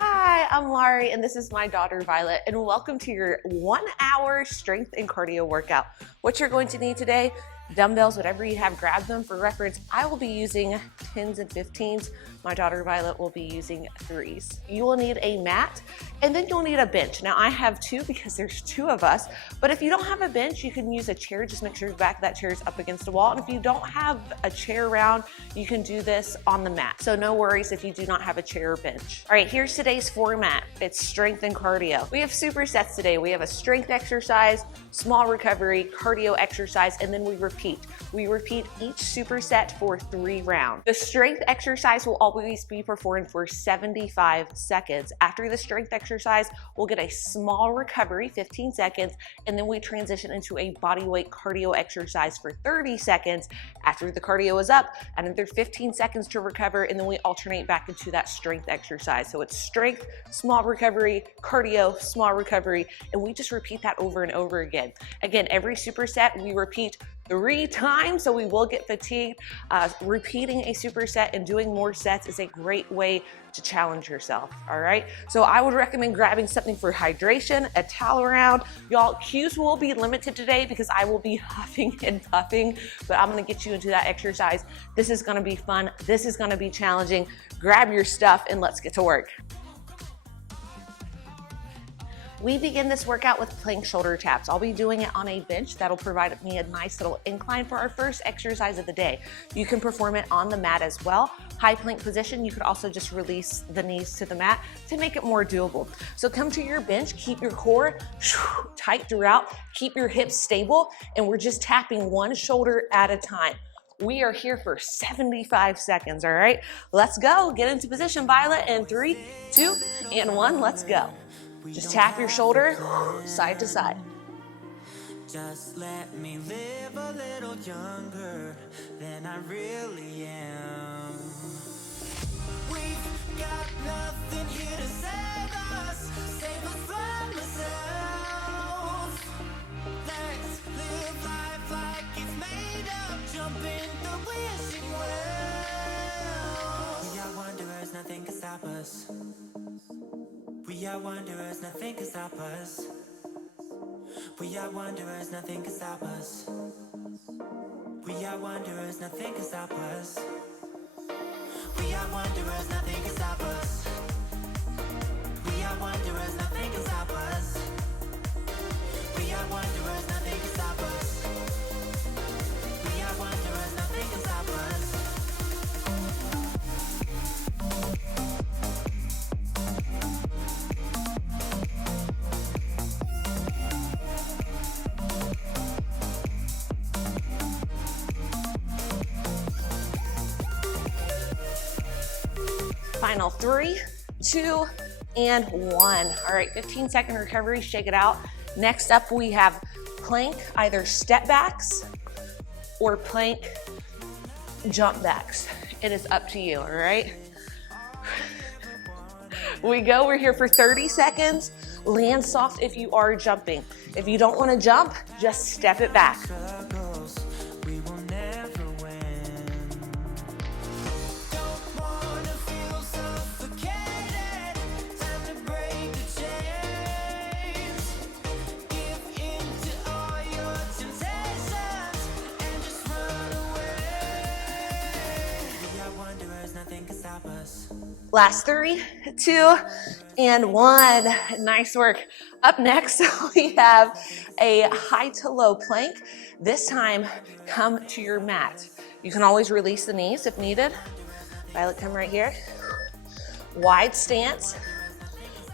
Hi, I'm Larie, and this is my daughter Violet, and welcome to your 1 hour strength and cardio workout. What you're going to need today: dumbbells, whatever you have, grab them. For reference, I will be using 10s and 15s. My daughter Violet will be using 3s. You will need a mat, and then you'll need a bench. Now I have 2 because there's 2 of us, but if you don't have a bench, you can use a chair. Just make sure the back of that chair is up against the wall. And if you don't have a chair around, you can do this on the mat. So no worries if you do not have a chair or bench. All right, here's today's format. It's strength and cardio. We have supersets today. We have a strength exercise, small recovery, cardio exercise, and then we repeat. We repeat each superset for 3 rounds. The strength exercise will always be performed for 75 seconds. After the strength exercise, we'll get a small recovery, 15 seconds, and then we transition into a bodyweight cardio exercise for 30 seconds. After the cardio is up, another 15 seconds to recover, and then we alternate back into that strength exercise. So it's strength, small recovery, cardio, small recovery, and we just repeat that over and over again. Again, every superset we repeat 3 times, so we will get fatigued. Repeating a superset and doing more sets is a great way to challenge yourself, all right? So I would recommend grabbing something for hydration, a towel around. Y'all, cues will be limited today because I will be huffing and puffing, but I'm gonna get you into that exercise. This is gonna be fun. This is gonna be challenging. Grab your stuff and let's get to work. We begin this workout with plank shoulder taps. I'll be doing it on a bench. That'll provide me a nice little incline for our first exercise of the day. You can perform it on the mat as well. High plank position, you could also just release the knees to the mat to make it more doable. So come to your bench, keep your core tight throughout, keep your hips stable, and we're just tapping one shoulder at a time. We are here for 75 seconds, all right? Let's go. Get into position, Violet, in 3, 2, and 1, let's go. Just tap your shoulder side to side. Just let me live a little younger than I really am. We've got nothing here to save us from ourselves. Let's live life like it's made up, jump in the wishing well. We are wanderers, nothing can stop us. We are wanderers, nothing can stop us. We are wanderers, nothing can stop us. We are wanderers, nothing can stop us. We are wanderers, nothing can stop us. We are wanderers, nothing can stop us. We are wanderers, nothing can stop us. We are wanderers, nothing can stop us. Final 3, 2, and 1. All right, 15-second recovery, shake it out. Next up, we have plank, either step backs or plank jump backs. It is up to you, all right? We're here for 30 seconds. Land soft if you are jumping. If you don't want to jump, just step it back. Last 3, 2, and 1. Nice work. Up next, we have a high to low plank. This time, come to your mat. You can always release the knees if needed. Violet, come right here. Wide stance.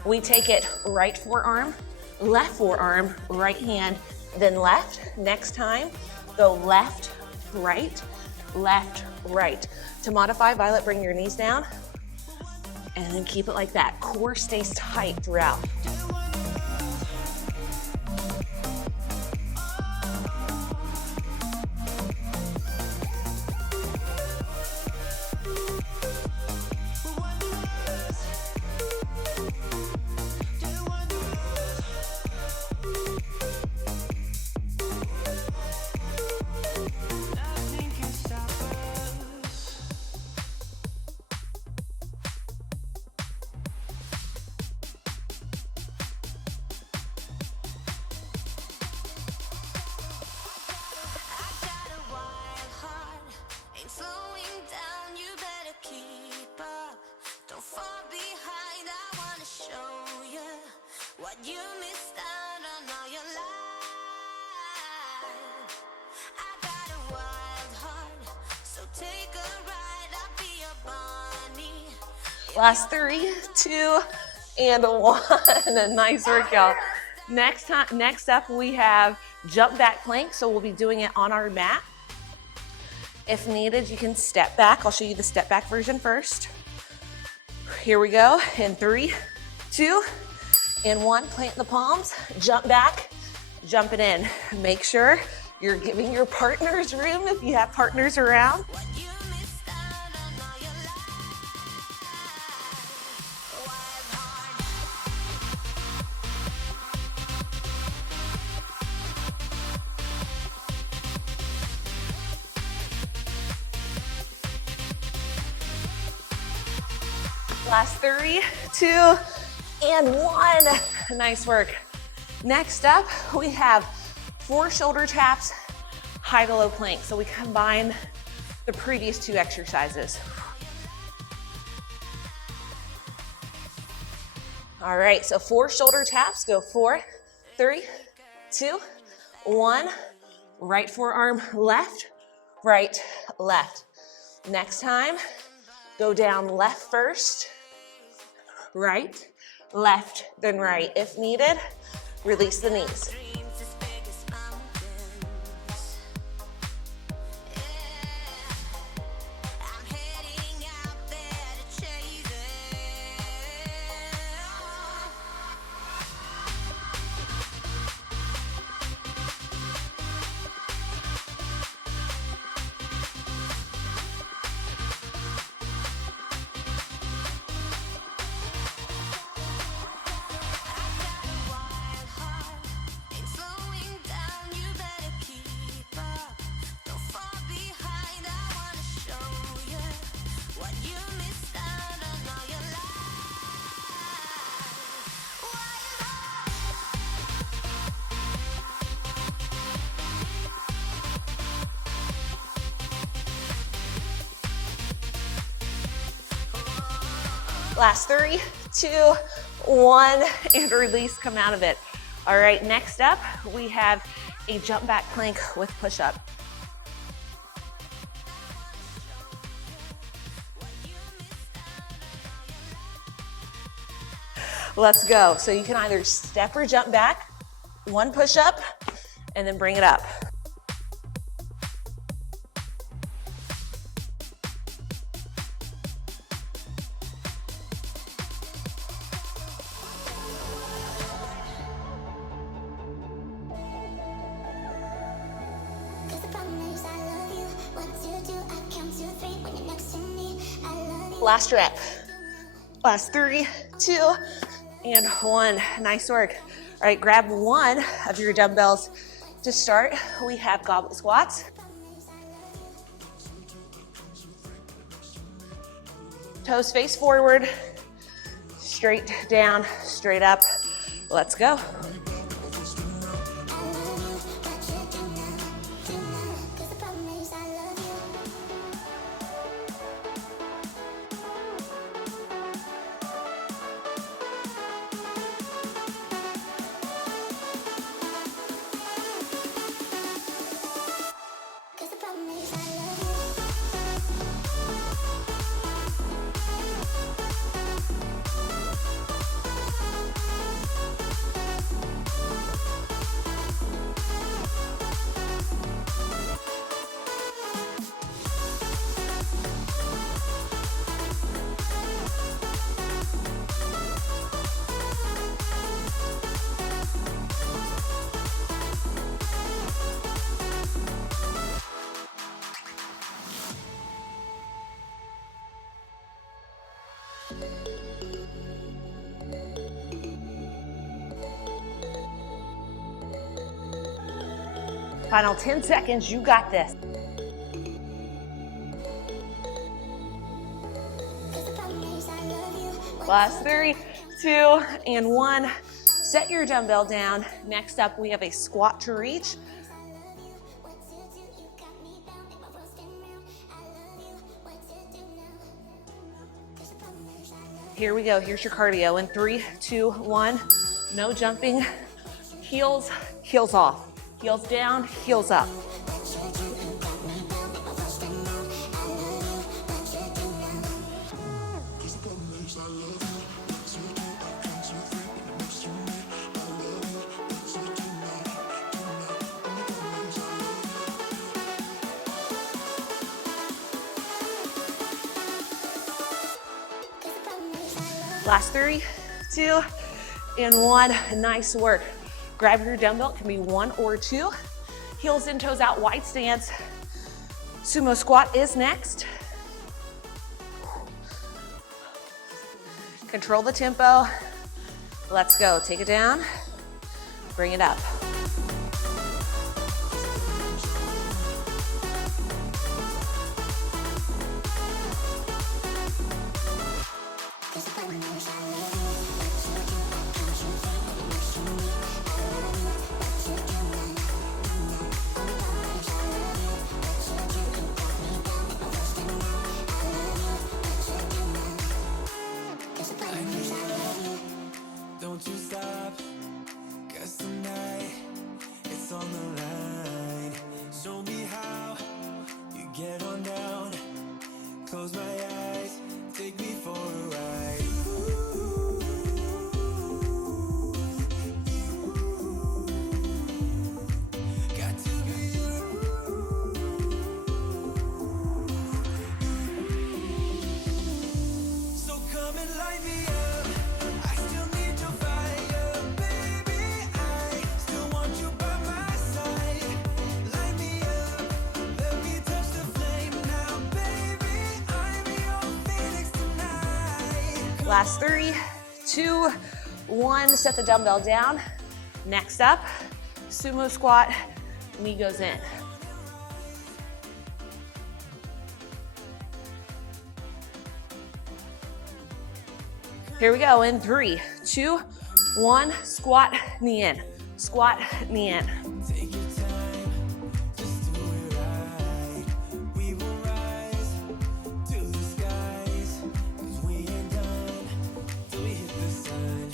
We take it right forearm, right hand, then left. Next time, go left, right. To modify, Violet, bring your knees down. And then keep it like that. Core stays tight throughout. What you missed out on all your life. I got a wild heart, so take a ride. I'll be your bunny. Last 3, 2, and 1. Nice work, y'all. Next up, we have jump back plank. So we'll be doing it on our mat. If needed, you can step back. I'll show you the step back version first. Here we go. In 3, 2, and 1. Plant the palms, jump back, jump it in. Make sure you're giving your partners room if you have partners around. What you missed out on all your life. Wild heart. Last 3, 2, and 1. Nice work. Next up, we have 4 shoulder taps, high to low plank. So we combine the previous 2 exercises. All right, so 4 shoulder taps. Go 4, 3, 2, 1. Right forearm left, right, left. Next time, go down left first, right, left, then right. If needed, release the knees. Dreams as big as mountains. Yeah. I'm heading out there to chase it. Wild heart ain't slowing down. You better keep up. Don't fall behind. I wanna show you what you missed out on all your life. Wild Last 3, 2, 1, and release, come out of it. All right, next up, we have a jump back plank with push up. Let's go. So you can either step or jump back, 1 push up, and then bring it up. Cause the problem is I love you. What to do, I count to 3 when you're next to me. I love you. Last rep. Last 3, 2, and 1. Nice work. All right, grab 1 of your dumbbells. To start, we have goblet squats. Toes face forward, straight down, straight up. Let's go. Final 10 seconds, you got this. Last 3, 2, and 1. Set your dumbbell down. Next up, we have a squat to reach. Here we go, here's your cardio in 3, 2, 1. No jumping. Heels, heels off. Heels down, heels up. Last 3, 2, and 1. Nice work. Grab your dumbbell, it can be 1 or 2. Heels in, toes out, wide stance. Sumo squat is next. Control the tempo. Let's go. Take it down. Bring it up. Don't you stop, 'cause tonight it's on the line. Show me how you get on down. Close my eyes, take me for a ride. Got to be you. So come and light me up. Last 3, 2, 1. Set the dumbbell down. Next up, sumo squat, knee goes in. Here we go in 3, 2, 1. Squat, knee in. Squat, knee in. Take your time, just do it right. We will rise to the skies, 'cause we ain't done till we hit the sun.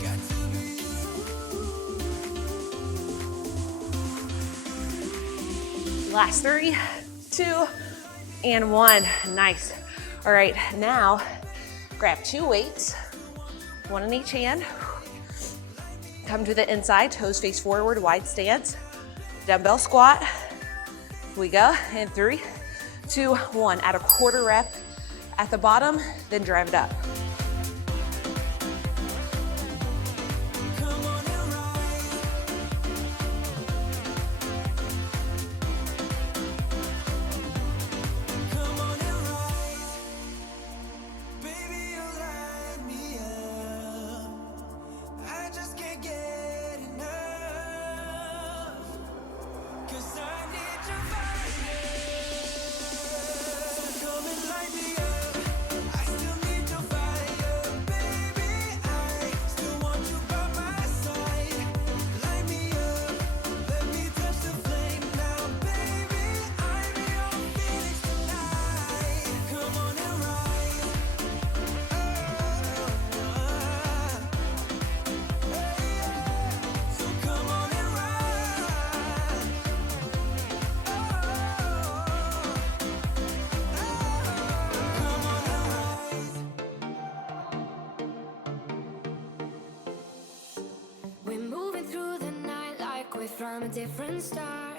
Got to be you. Last 3, 2, and 1. Nice. All right, now grab 2 weights, 1 in each hand. Come to the inside, toes face forward, wide stance. Dumbbell squat. Here we go. In 3, 2, 1. Add a quarter rep at the bottom, then drive it up. From a different star,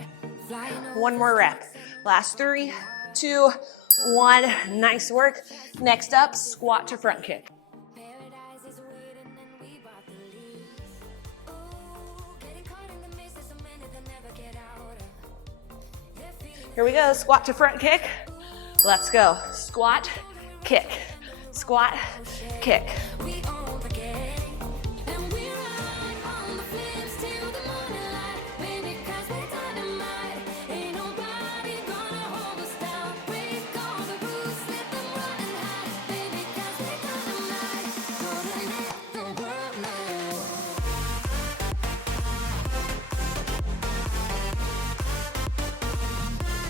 One more rep. Last 3, 2, 1. Nice work. Next up, squat to front kick. Here we go, squat to front kick. Let's go. Squat, kick. Squat, kick.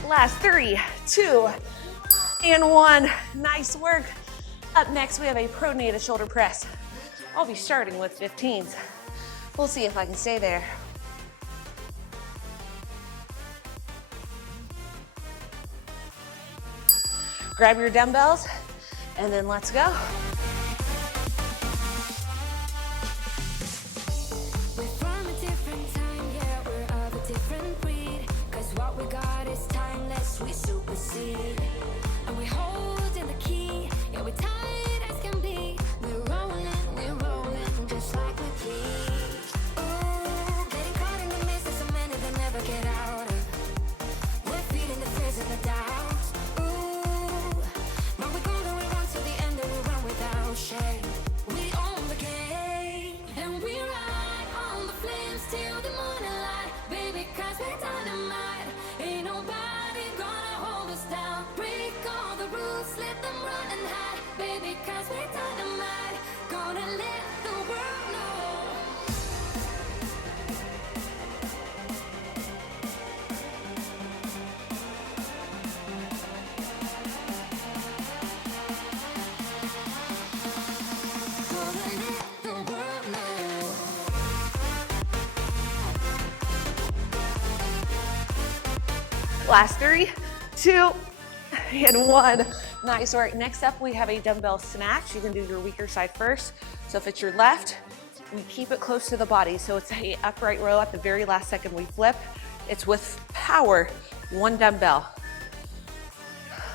Last 3, 2, and one. Nice work. Up next, we have a pronated shoulder press. I'll be starting with 15s. We'll see if I can stay there. Grab your dumbbells, and then let's go. We're from a different time, yeah, we're of a different breed. 'Cause what we got is timeless, we supersede. And we hold in the key, yeah, we're tight as can be. We're rolling, just like we please. Ooh, getting caught in the mist is so many that never get out of. We're feeding the fears and the doubts. Ooh, but we're gonna run till the end and we run without shame. We own the game, and we ride on the flames till the morning light. Baby, 'cause we're dynamite. Ain't nobody gonna hold us down. Break all the rules, let them run and hide. Baby, 'cause we're dynamite. Gonna let the world know. Gonna let the world know. Last 3, 2, and 1. Nice work. Next up, we have a dumbbell snatch. You can do your weaker side first. So if it's your left, we keep it close to the body. So it's a upright row. At the very last second we flip. It's with power, 1 dumbbell.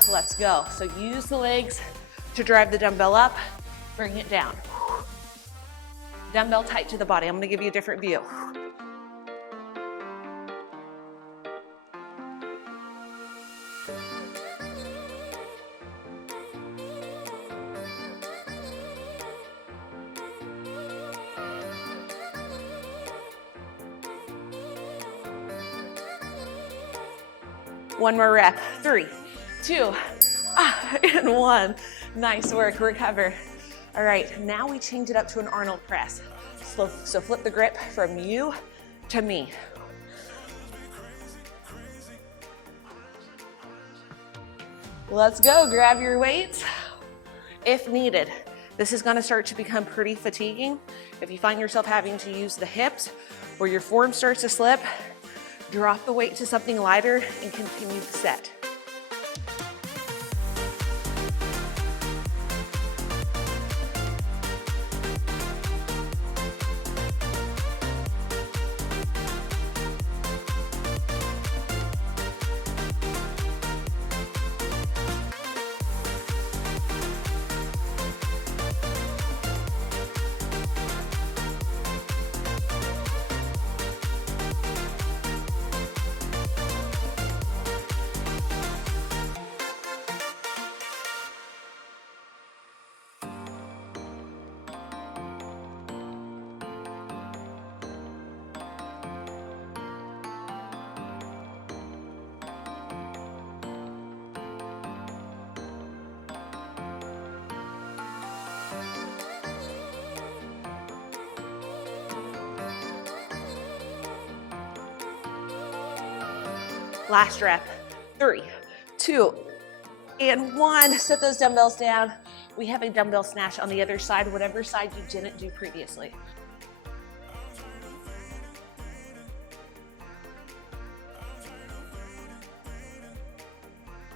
Let's go. So use the legs to drive the dumbbell up, bring it down. Dumbbell tight to the body. I'm gonna give you a different view. One more rep. 3, 2, and 1. Nice work. Recover. All right, now we change it up to an Arnold press. So flip the grip from you to me. Let's go. Grab your weights if needed. This is going to start to become pretty fatiguing. If you find yourself having to use the hips or your form starts to slip, drop the weight to something lighter and continue the set. Last rep. 3, 2, and 1. Set those dumbbells down. We have a dumbbell snatch on the other side, whatever side you didn't do previously.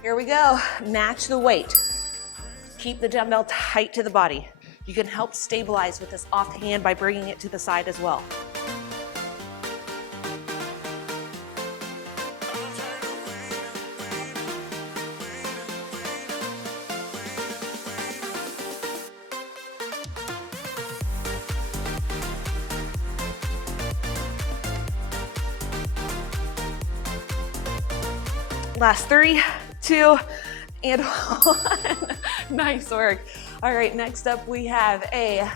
Here we go. Match the weight. Keep the dumbbell tight to the body. You can help stabilize with this off hand by bringing it to the side as well. Last 3, 2, and 1. Nice work. All right, next up we have a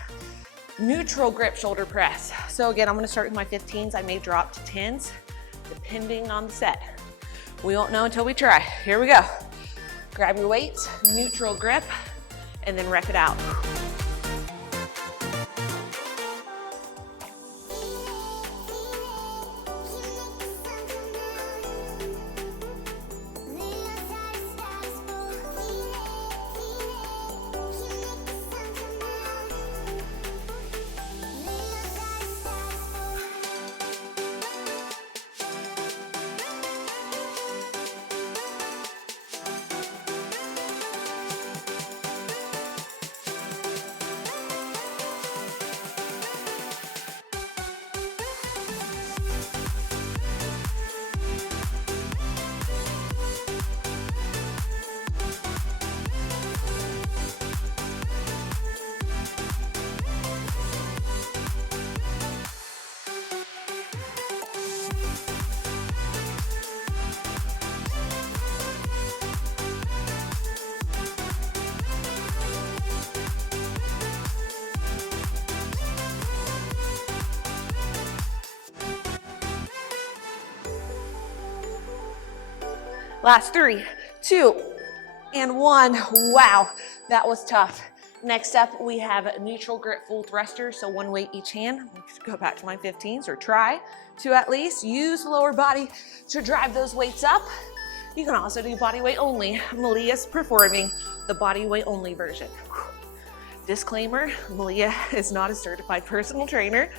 neutral grip shoulder press. So again, I'm gonna start with my 15s. I may drop to 10s, depending on the set. We won't know until we try. Here we go. Grab your weights, neutral grip, and then rep it out. Last 3, 2, and 1. Wow, that was tough. Next up, we have neutral grip full thrusters, so 1 weight each hand. Let's go back to my 15s, or try to at least use the lower body to drive those weights up. You can also do body weight only. Malia's performing the body weight only version. Disclaimer, Malia is not a certified personal trainer,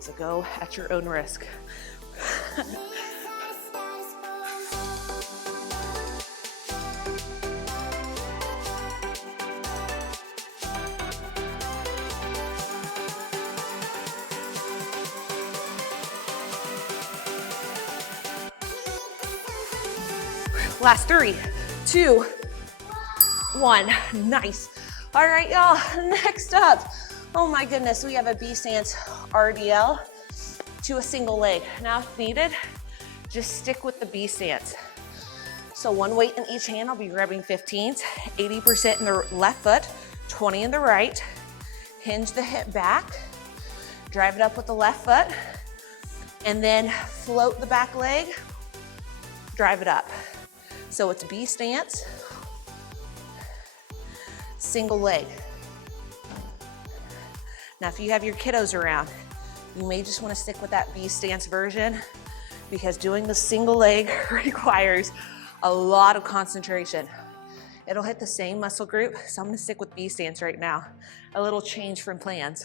so go at your own risk. Last 3, 2, 1. Nice. All right, y'all, next up, oh my goodness, we have a B stance RDL to a single leg. Now, if needed, just stick with the B stance. So 1 weight in each hand, I'll be grabbing 15s, 80% in the left foot, 20 in the right. Hinge the hip back, drive it up with the left foot, and then float the back leg, drive it up. So it's B stance, single leg. Now, if you have your kiddos around, you may just want to stick with that B stance version because doing the single leg requires a lot of concentration. It'll hit the same muscle group, so I'm going to stick with B stance right now. A little change from plans.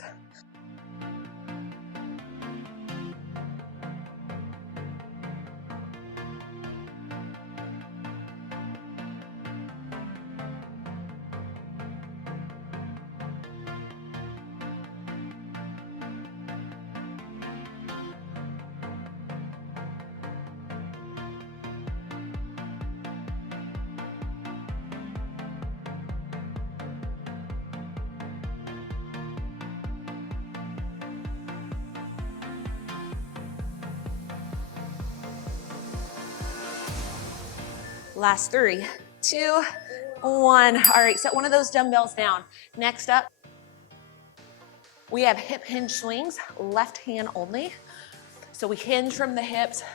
Last 3, 2, 1. All right, set one of those dumbbells down. Next up, we have hip hinge swings, left hand only. So we hinge from the hips,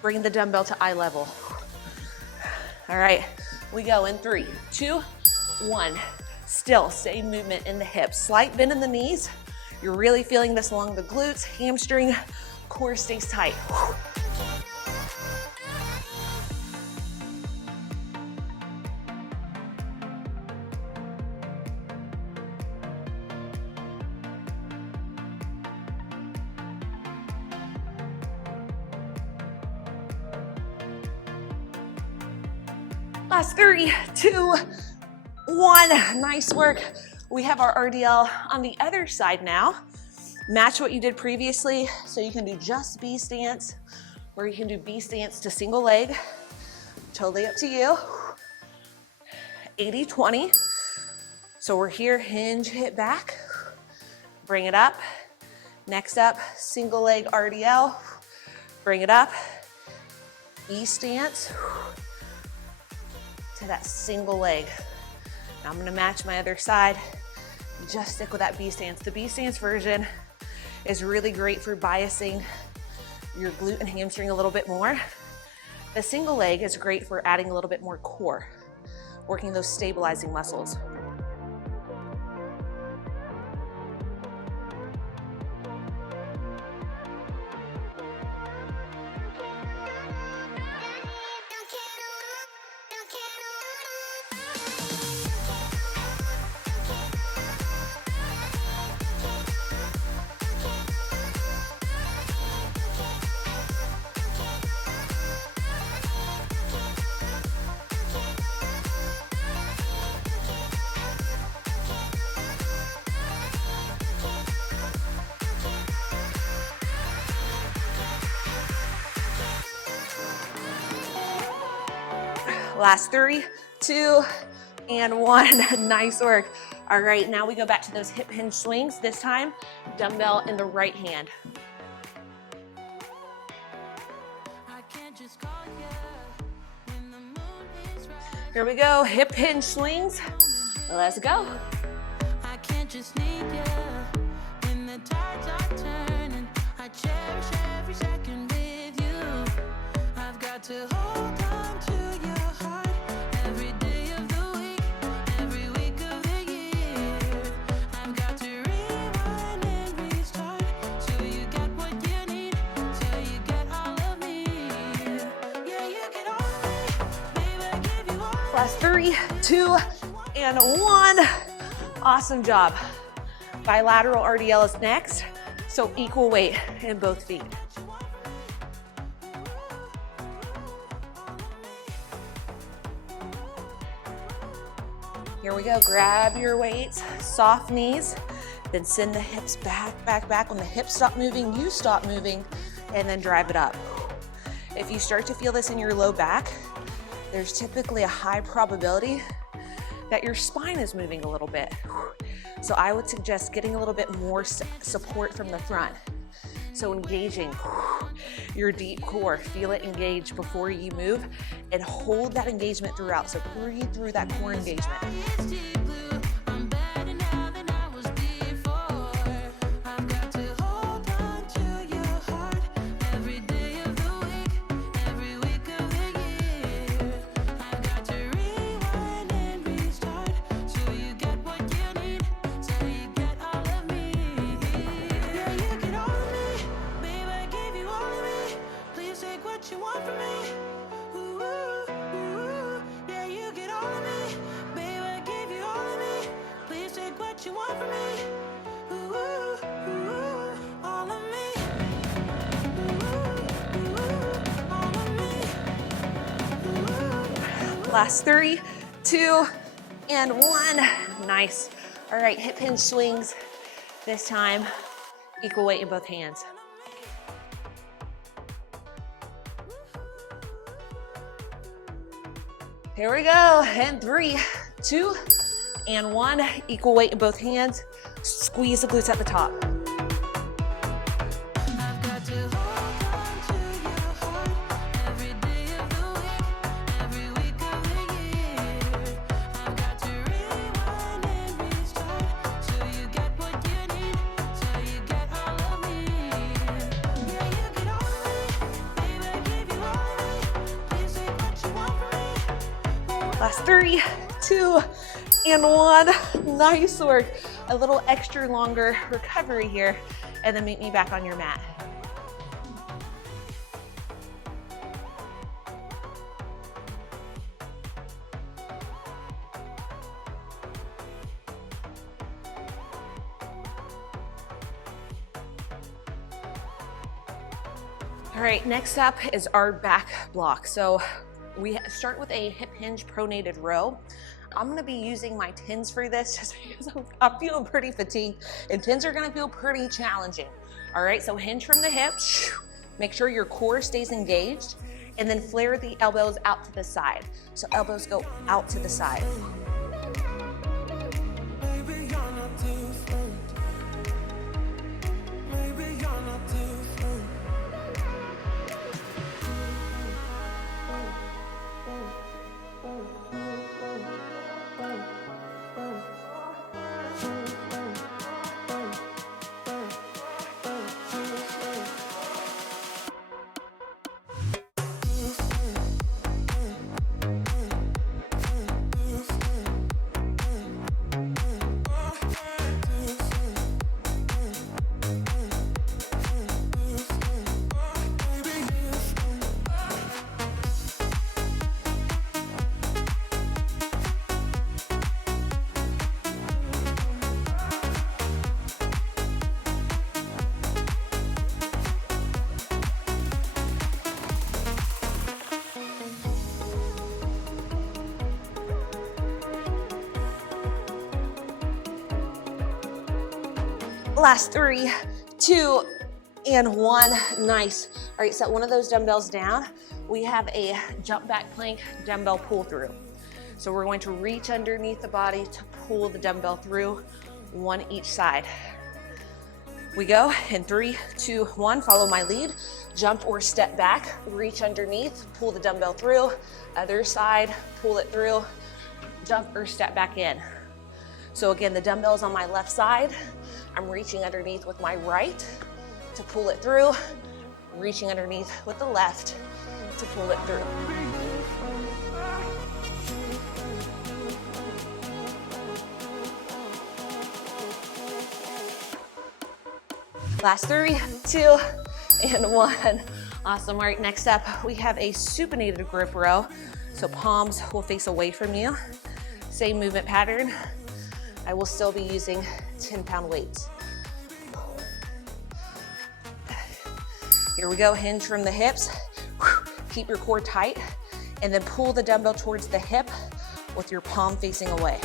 bring the dumbbell to eye level. All right, we go in 3, 2, 1. Still, same movement in the hips. Slight bend in the knees. You're really feeling this along the glutes, hamstring, core stays tight. Last 3, 2, 1. Nice work. We have our RDL on the other side now. Match what you did previously. So you can do just B stance, or you can do B stance to single leg. Totally up to you. 80-20. So we're here, hinge, hit back. Bring it up. Next up, single leg RDL. Bring it up. B stance to that single leg. Now I'm gonna match my other side. Just stick with that B stance. The B stance version is really great for biasing your glute and hamstring a little bit more. The single leg is great for adding a little bit more core, working those stabilizing muscles. Last 3, 2, and 1. Nice work. All right, now we go back to those hip hinge swings. This time, dumbbell in the right hand. Here we go, hip hinge swings. Let's go. I can't just need you when the tides are turning. I cherish every second with you. I've got to hold on to your heart. Last 3, 2, and 1. Awesome job. Bilateral RDL is next, so equal weight in both feet. Here we go, grab your weights, soft knees, then send the hips back, back, back. When the hips stop moving, you stop moving, and then drive it up. If you start to feel this in your low back, there's typically a high probability that your spine is moving a little bit. So I would suggest getting a little bit more support from the front. So engaging your deep core, feel it engage before you move, and hold that engagement throughout. So breathe through that core engagement. Last 3, 2, and 1. Nice. All right, hip hinge swings. This time, equal weight in both hands. Here we go. And 3, 2, and 1. Equal weight in both hands. Squeeze the glutes at the top. Last 3, 2, and 1. Nice work. A little extra longer recovery here, and then meet me back on your mat. All right, next up is our back block. So we start with a hip hinge pronated row. I'm gonna be using my tins for this just because I'm feeling pretty fatigued, and tins are gonna feel pretty challenging. All right, so hinge from the hips, make sure your core stays engaged, and then flare the elbows out to the side. So elbows go out to the side. Last 3, 2, and 1. Nice. All right, set one of those dumbbells down. We have a jump back plank dumbbell pull through. So we're going to reach underneath the body to pull the dumbbell through, one each side. We go in 3, 2, 1, follow my lead. Jump or step back, reach underneath, pull the dumbbell through. Other side, pull it through, jump or step back in. So again, the dumbbell's on my left side. I'm reaching underneath with my right to pull it through, reaching underneath with the left to pull it through. Last 3, 2, and 1. Awesome. All right, next up, we have a supinated grip row. So palms will face away from you. Same movement pattern. I will still be using 10-pound weights. Here we go, hinge from the hips. Keep your core tight, and then pull the dumbbell towards the hip with your palm facing away.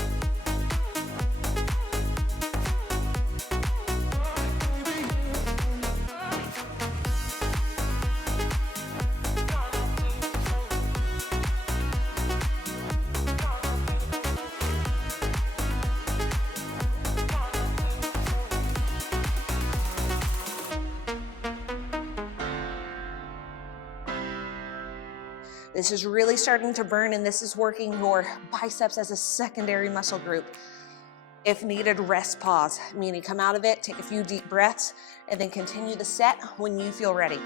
This is really starting to burn, and this is working your biceps as a secondary muscle group. If needed, rest pause, meaning come out of it, take a few deep breaths, and then continue the set when you feel ready.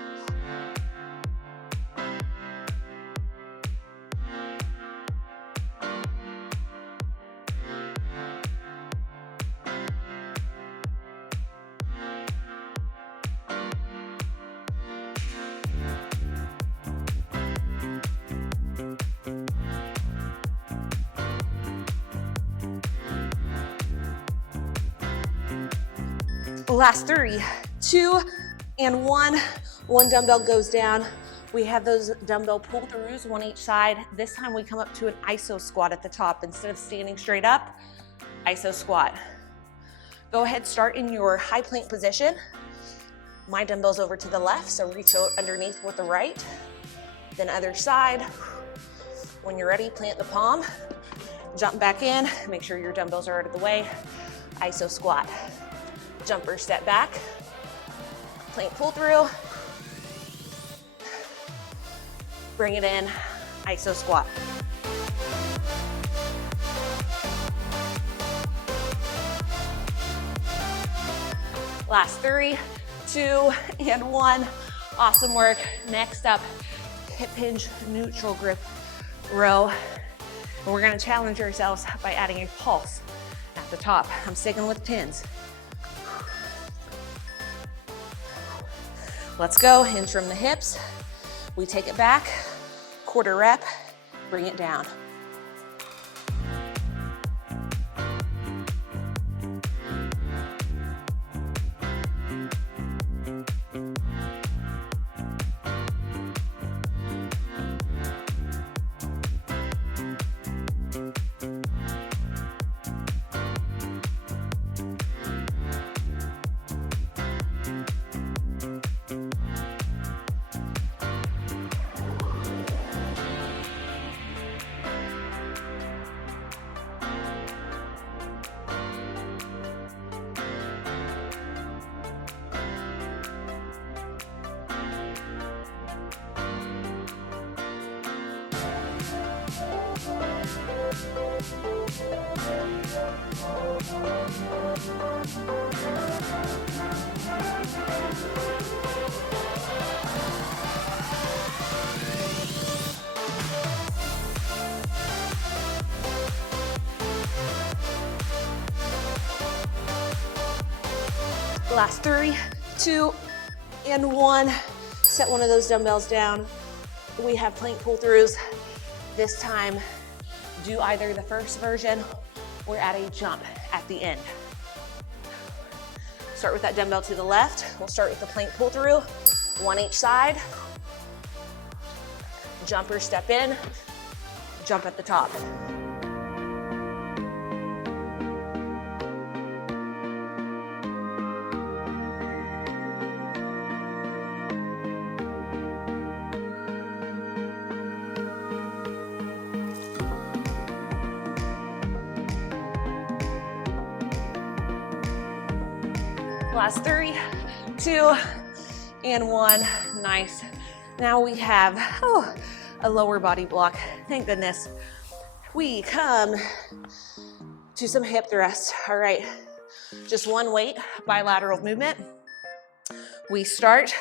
Last 3, 2, and 1. One dumbbell goes down. We have those dumbbell pull-throughs, one each side. This time we come up to an iso squat at the top. Instead of standing straight up, iso squat. Go ahead, start in your high plank position. My dumbbell's over to the left, so reach out underneath with the right. Then other side. When you're ready, plant the palm. Jump back in, make sure your dumbbells are out of the way. Iso squat. Jumper step back, plank pull through, bring it in, iso squat. Last 3, 2, and 1. Awesome work. Next up, hip hinge neutral grip row. And we're gonna challenge ourselves by adding a pulse at the top. I'm sticking with 10s. Let's go, hinge from the hips. We take it back, quarter rep, bring it down. Last 3, 2, and 1. Set one of those dumbbells down. We have plank pull-throughs. This time, do either the first version or add a jump at the end. Start with that dumbbell to the left. We'll start with the plank pull-through, one each side. Jumper step in, jump at the top. Last 3, 2, and 1. Nice. Now we have a lower body block. Thank goodness. We come to some hip thrusts. All right, just one weight, bilateral movement. We start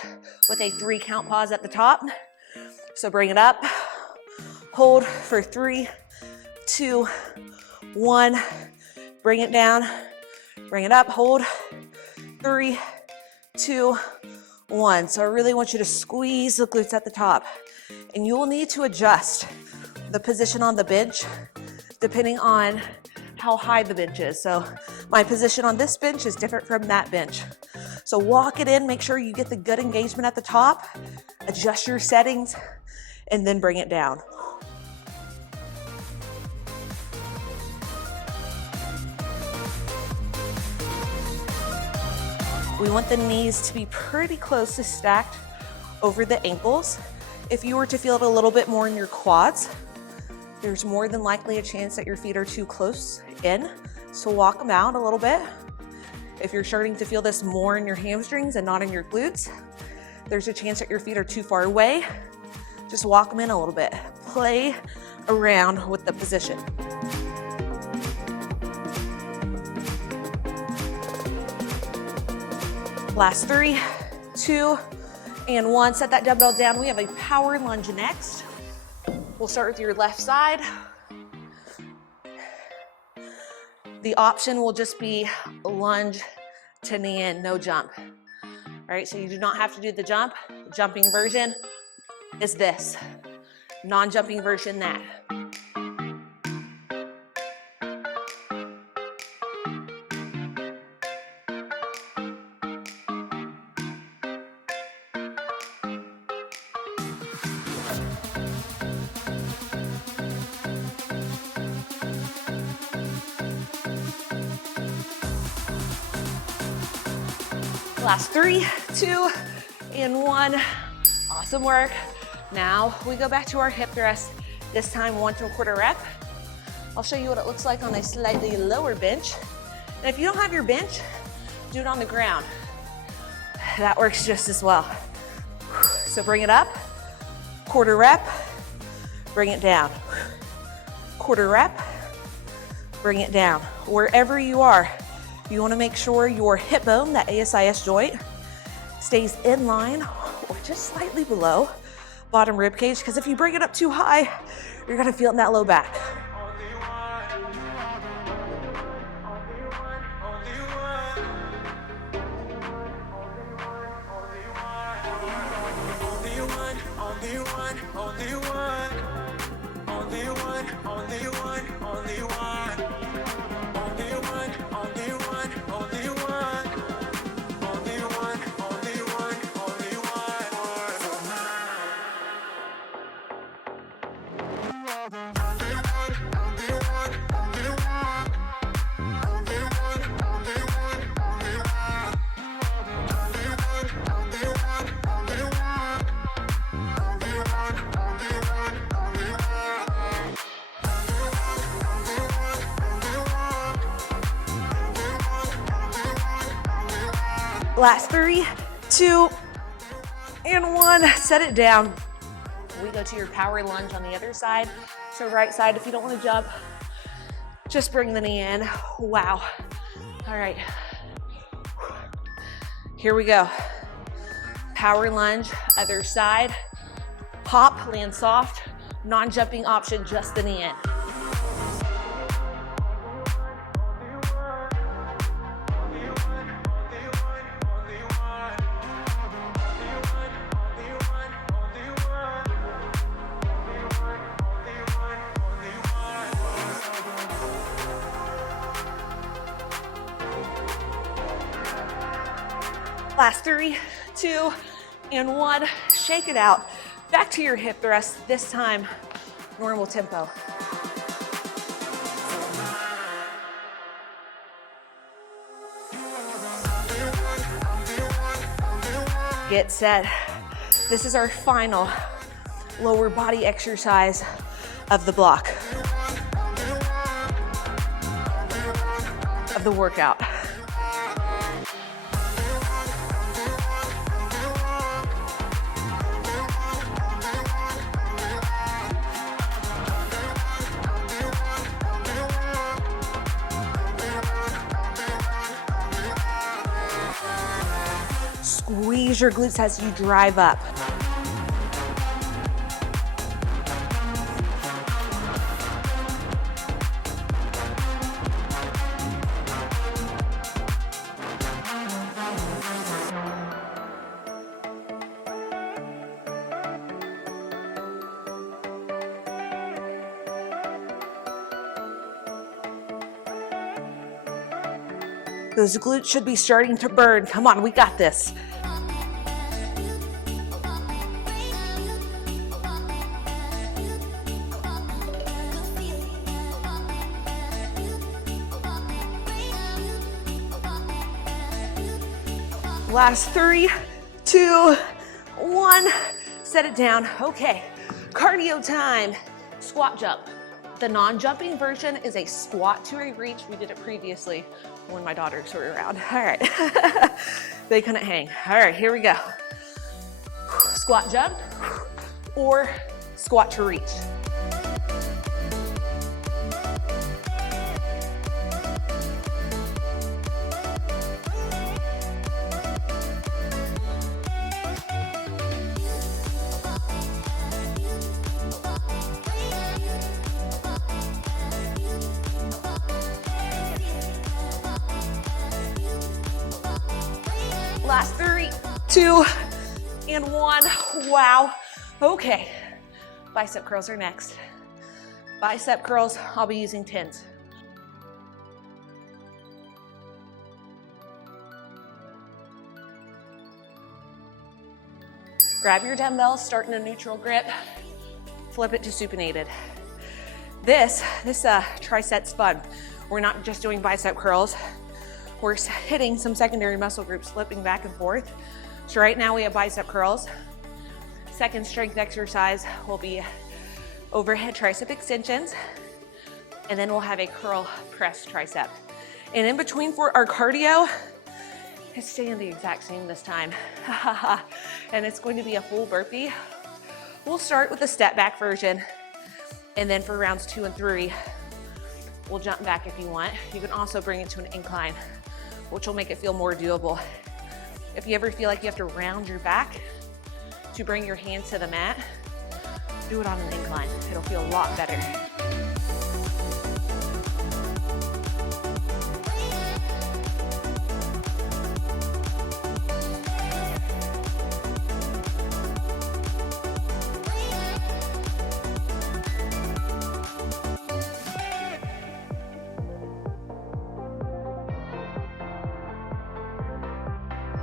with a 3 count pause at the top. So bring it up, hold for 3, 2, 1. Bring it down, bring it up, hold. 3, 2, 1. So I really want you to squeeze the glutes at the top. And you will need to adjust the position on the bench depending on how high the bench is. So my position on this bench is different from that bench. So walk it in, make sure you get the good engagement at the top, adjust your settings, and then bring it down. We want the knees to be pretty close to stacked over the ankles. If you were to feel it a little bit more in your quads, there's more than likely a chance that your feet are too close in, so walk them out a little bit. If you're starting to feel this more in your hamstrings and not in your glutes, there's a chance that your feet are too far away. Just walk them in a little bit. Play around with the position. Last 3, 2, and 1. Set that dumbbell down. We have a power lunge next. We'll start with your left side. The option will just be lunge to knee in, no jump. All right, so you do not have to do the jump. The jumping version is this. Non-jumping version, that. Last 3, 2, and 1. Awesome work. Now we go back to our hip thrust, this time 1 1/4 rep. I'll show you what it looks like on a slightly lower bench. And if you don't have your bench, do it on the ground. That works just as well. So bring it up, 1/4 rep, bring it down. 1/4 rep, bring it down. Wherever you are, you want to make sure your hip bone, that ASIS joint, stays in line or just slightly below bottom rib cage, because if you bring it up too high, you're going to feel it in that low back. Last 3, 2, and 1. Set it down. We go to your power lunge on the other side. So right side, if you don't want to jump, just bring the knee in. Wow. All right. Here we go. Power lunge, other side. Pop, land soft. Non-jumping option, just the knee in. Last 3, 2, and 1. Shake it out. Back to your hip thrust, this time normal tempo. Get set. This is our final lower body exercise of the block, of the workout. Squeeze your glutes as you drive up. Those glutes should be starting to burn. Come on, we got this. Last 3, 2, 1. Set it down. Okay, cardio time. Squat jump. The non-jumping version is a squat to a reach. We did it previously when my daughters were around. All right, they couldn't hang. All right, here we go. Squat jump or squat to reach. Last 3, 2, and 1. Wow. Okay, bicep curls are next. Bicep curls, I'll be using 10s. Grab your dumbbells, start in a neutral grip, flip it to supinated. This triceps fun. We're not just doing bicep curls. We're hitting some secondary muscle groups, flipping back and forth. So right now we have bicep curls. Second strength exercise will be overhead tricep extensions. And then we'll have a curl press tricep. And in between for our cardio, it's staying the exact same this time. And it's going to be a full burpee. We'll start with the step back version. And then for rounds 2 and 3, we'll jump back if you want. You can also bring it to an incline, which will make it feel more doable. If you ever feel like you have to round your back to bring your hands to the mat, do it on an incline. It'll feel a lot better.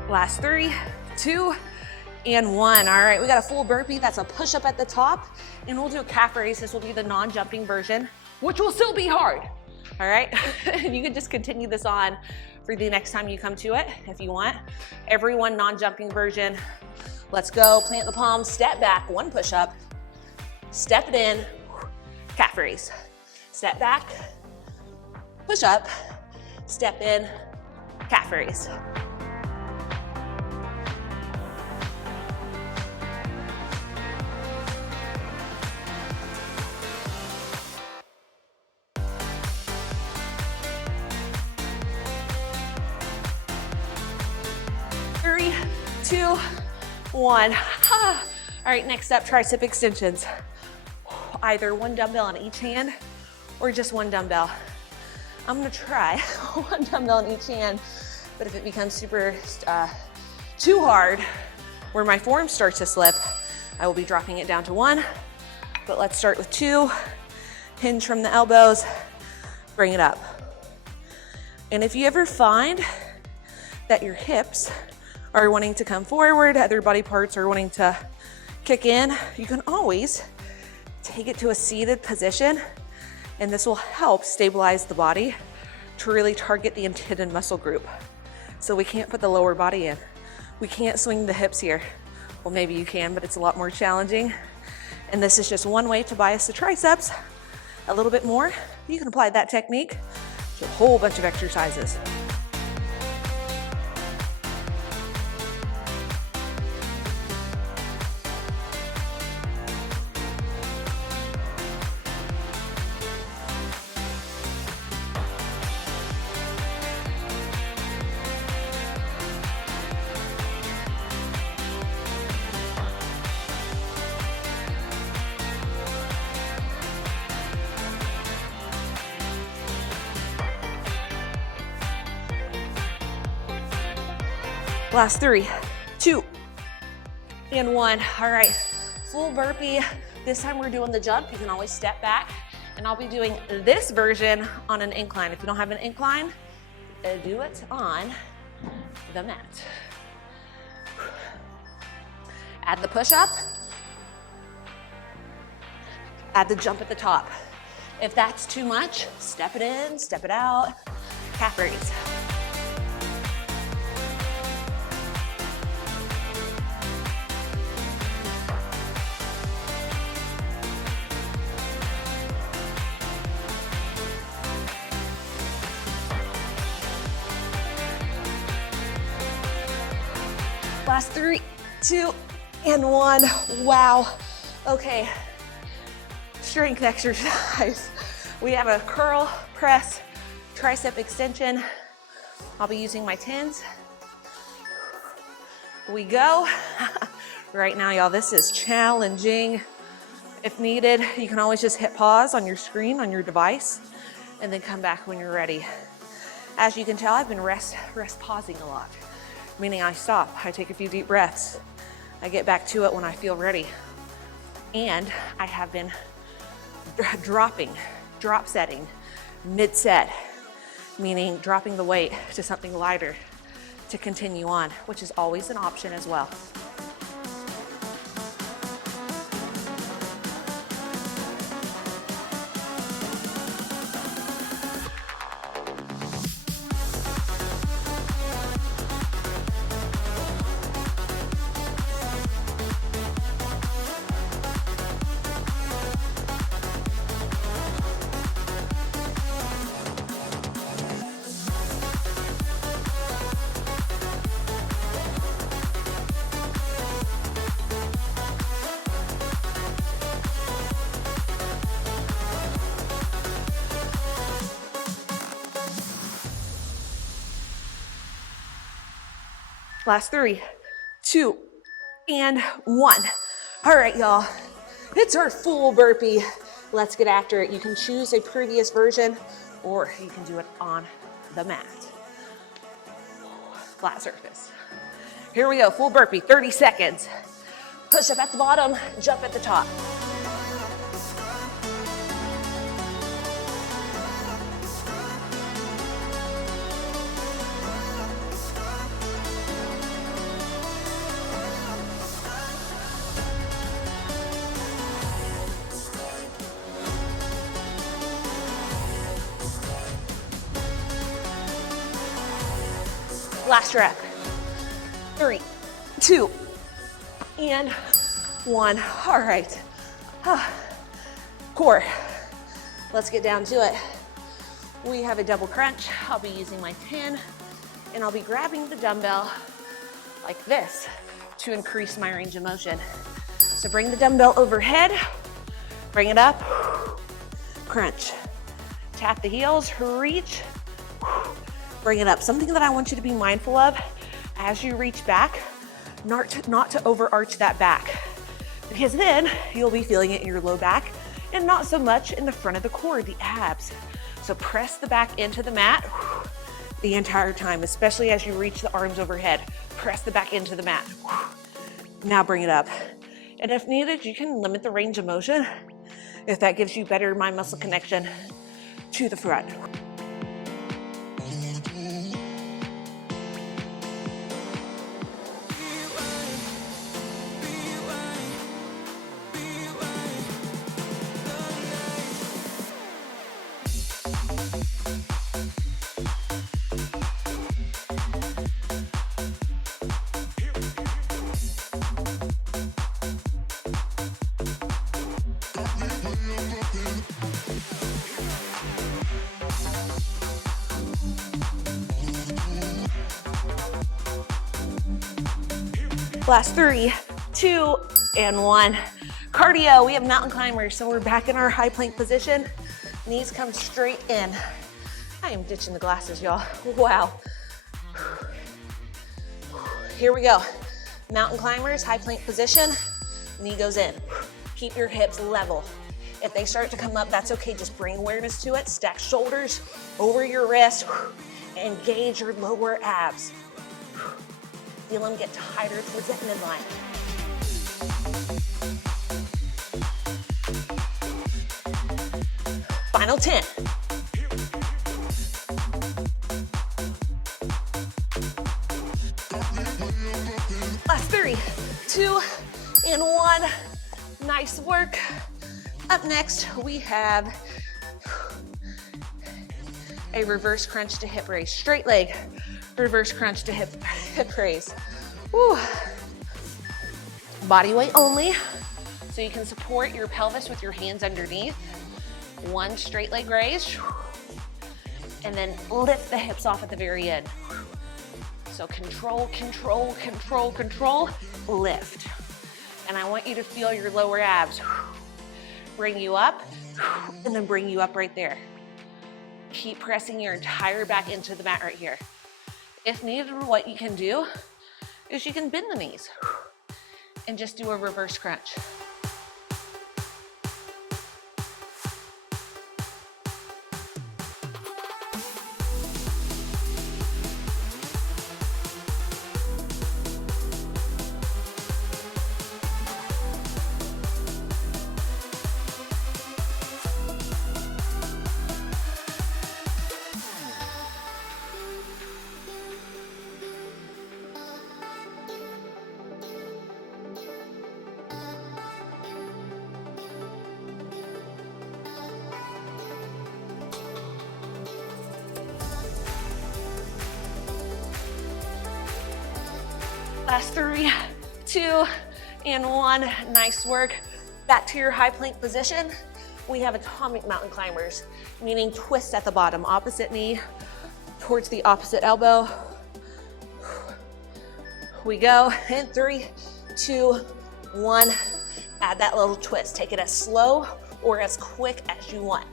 Last 3, 2, and 1. All right, we got a full burpee. That's a push-up at the top. And we'll do a calf raise. This will be the non-jumping version, which will still be hard. All right, you can just continue this on for the next time you come to it if you want. Everyone non-jumping version. Let's go, plant the palms, step back, 1 push-up, step it in, calf raise. Step back, push up, step in, calf raise. Three, 2, 1. All right, next up, tricep extensions. Either 1 dumbbell on each hand or just 1 dumbbell. I'm gonna try 1 dumbbell in each hand, but if it becomes super too hard, where my form starts to slip, I will be dropping it down to 1. But let's start with 2. Hinge from the elbows, bring it up. And if you ever find that your hips are wanting to come forward, other body parts are wanting to kick in, you can always take it to a seated position, and this will help stabilize the body to really target the intended muscle group. So we can't put the lower body in. We can't swing the hips here. Well, maybe you can, but it's a lot more challenging. And this is just one way to bias the triceps a little bit more. You can apply that technique to a whole bunch of exercises. Last 3, 2, and 1. All right, full burpee. This time we're doing the jump. You can always step back, and I'll be doing this version on an incline. If you don't have an incline, do it on the mat. Add the push-up. Add the jump at the top. If that's too much, step it in, step it out, calf raise. Last 3, 2, and 1. Wow. Okay. Strength exercise. We have a curl, press, tricep extension. I'll be using my 10s. We go. Right now, y'all, this is challenging. If needed, you can always just hit pause on your screen, on your device, and then come back when you're ready. As you can tell, I've been rest pausing a lot, meaning I stop, I take a few deep breaths, I get back to it when I feel ready. And I have been drop setting mid-set, meaning dropping the weight to something lighter to continue on, which is always an option as well. Last 3, 2, and 1. All right, y'all, it's our full burpee. Let's get after it. You can choose a previous version or you can do it on the mat. Flat surface. Here we go, full burpee, 30 seconds. Push up at the bottom, jump at the top. Last rep. 3, 2, and 1. All right. Core. Let's get down to it. We have a double crunch. I'll be using my 10, and I'll be grabbing the dumbbell like this to increase my range of motion. So bring the dumbbell overhead, bring it up, crunch. Tap the heels, reach, bring it up. Something that I want you to be mindful of as you reach back, not to overarch that back, because then you'll be feeling it in your low back and not so much in the front of the core, the abs. So press the back into the mat the entire time, especially as you reach the arms overhead. Press the back into the mat. Now bring it up. And if needed, you can limit the range of motion if that gives you better mind-muscle connection to the front. Last 3, 2, and 1. Cardio, we have mountain climbers, so we're back in our high plank position. Knees come straight in. I am ditching the glasses, y'all. Wow. Here we go. Mountain climbers, high plank position, knee goes in. Keep your hips level. If they start to come up, that's okay. Just bring awareness to it. Stack shoulders over your wrist. Engage your lower abs. Feel them get tighter towards that midline. Final 10. 2, and 1. Nice work. Up next, we have a reverse crunch to hip raise. Straight leg, reverse crunch to hip raise. Woo. Body weight only, so you can support your pelvis with your hands underneath. 1 straight leg raise, and then lift the hips off at the very end. So control, control, control, control, lift. And I want you to feel your lower abs. Bring you up, and then bring you up right there. Keep pressing your entire back into the mat right here. If needed, what you can do is you can bend the knees and just do a reverse crunch. Last 3, 2, and 1. Nice work. Back to your high plank position. We have atomic mountain climbers, meaning twist at the bottom, opposite knee towards the opposite elbow. We go in 3, 2, 1. Add that little twist. Take it as slow or as quick as you want.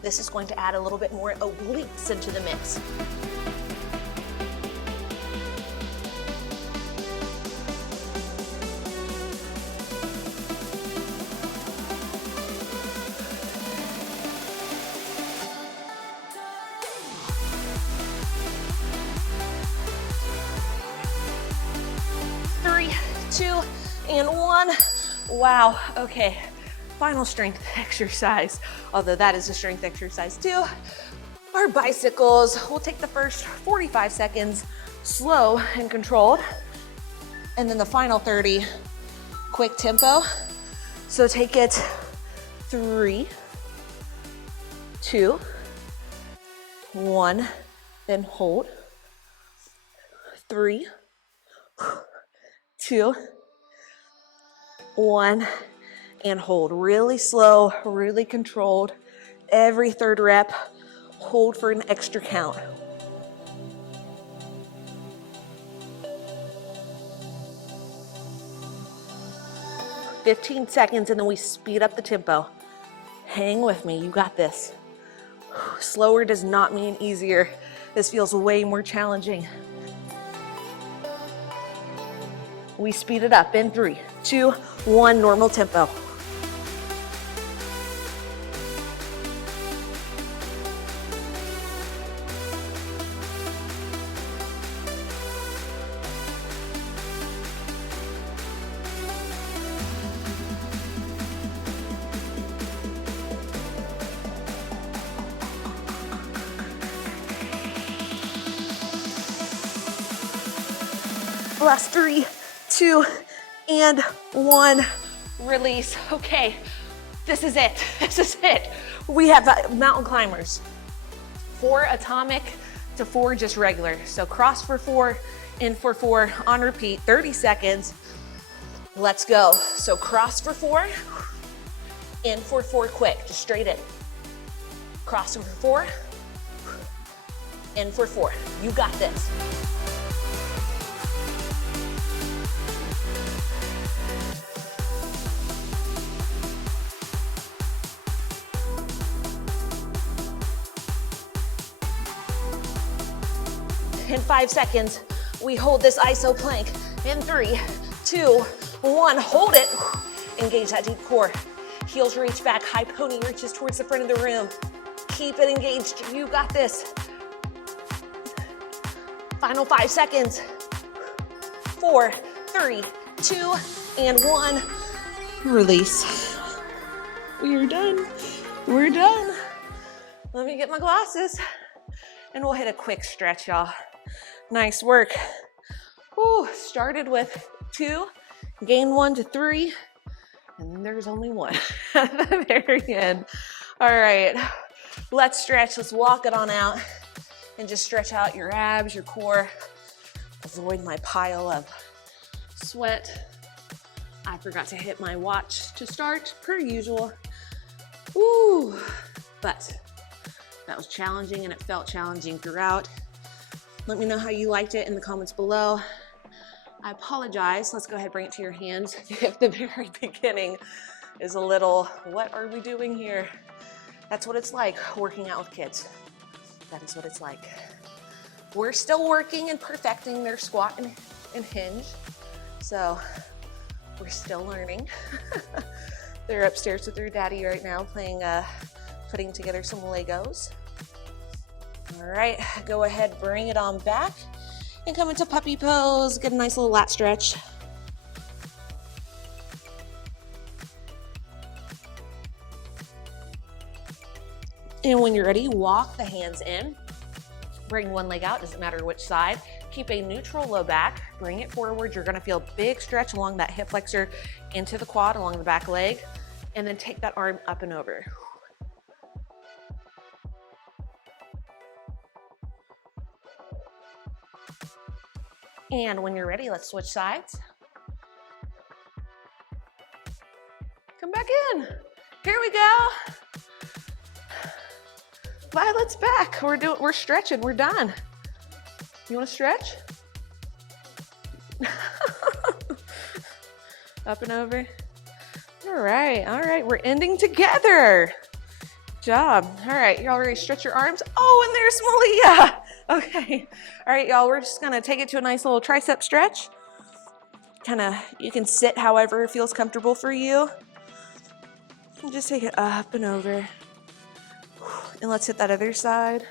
This is going to add a little bit more obliques into the mix. And 1. Wow, okay. Final strength exercise, although that is a strength exercise too. Our bicycles, we'll take the first 45 seconds slow and controlled, and then the final 30, quick tempo. So take it 3, 2, 1, then hold. 3, 2, 1, and hold. Really slow, really controlled. Every third rep, hold for an extra count. "15 seconds, and then we speed up the tempo. Hang with me, you got this. Slower does not mean easier. This feels way more challenging. We speed it up in 3, 2, 1, normal tempo. Last 3, 2, and 1. Release. Okay, this is it. This is it. We have mountain climbers. 4 atomic to 4 just regular. So cross for 4, in for 4, on repeat, 30 seconds. Let's go. So cross for 4, in for 4 quick, just straight in. Cross for 4, in for 4. You got this. In 5 seconds, we hold this iso plank. In 3, 2, 1, hold it. Engage that deep core. Heels reach back, high pony reaches towards the front of the room. Keep it engaged, you got this. Final 5 seconds. 4, 3, 2, and 1. Release. We are done. We're done. Let me get my glasses and we'll hit a quick stretch, y'all. Nice work. Whew, started with 2 Gain 1 to 3, and then there's only 1 at the very end. All right, let's stretch. Let's walk it on out and just stretch out your abs, your core. Avoid my pile of sweat. I forgot to hit my watch to start, per usual. Ooh, but that was challenging and it felt challenging throughout. Let me know how you liked it in the comments below. I apologize. Let's go ahead and bring it to your hands. If the very beginning is a little, what are we doing here? That's what it's like working out with kids. That is what it's like. We're still working and perfecting their squat and hinge. So we're still learning. They're upstairs with their daddy right now playing, putting together some Legos. All right, go ahead, bring it on back and come into puppy pose. Get a nice little lat stretch. And when you're ready, walk the hands in. Bring one leg out, doesn't matter which side. Keep a neutral low back, bring it forward. You're gonna feel a big stretch along that hip flexor into the quad, along the back leg, and then take that arm up and over. And when you're ready, let's switch sides. Come back in. Here we go. Violet's back. We're stretching. We're done. You want to stretch? Up and over. All right. We're ending together. Good job. All right, y'all ready to stretch your arms? Oh, and there's Malia. Okay. All right, y'all, we're just gonna take it to a nice little tricep stretch. You can sit however feels comfortable for you. And just take it up and over. And let's hit that other side.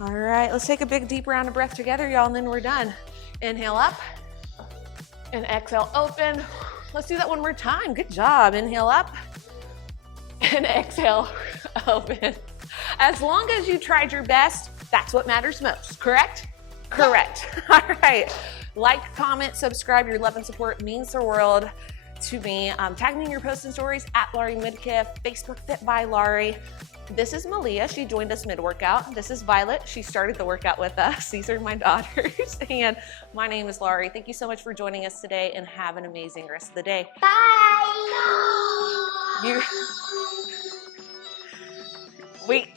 All right, let's take a big deep round of breath together, y'all, and then we're done. Inhale up and exhale open. Let's do that one more time. Good job. Inhale up and exhale open. As long as you tried your best, that's what matters most, correct? Correct. All right. Like, comment, subscribe. Your love and support means the world to me. Tag me in your posts and stories at Larie Midkiff, Facebook Fit by Larie. This is Malia. She joined us mid-workout. This is Violet. She started the workout with us. These are my daughters. And my name is Larie. Thank you so much for joining us today and have an amazing rest of the day. Bye.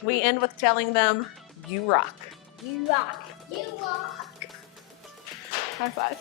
We end with telling them, you rock. You rock. You rock. High five.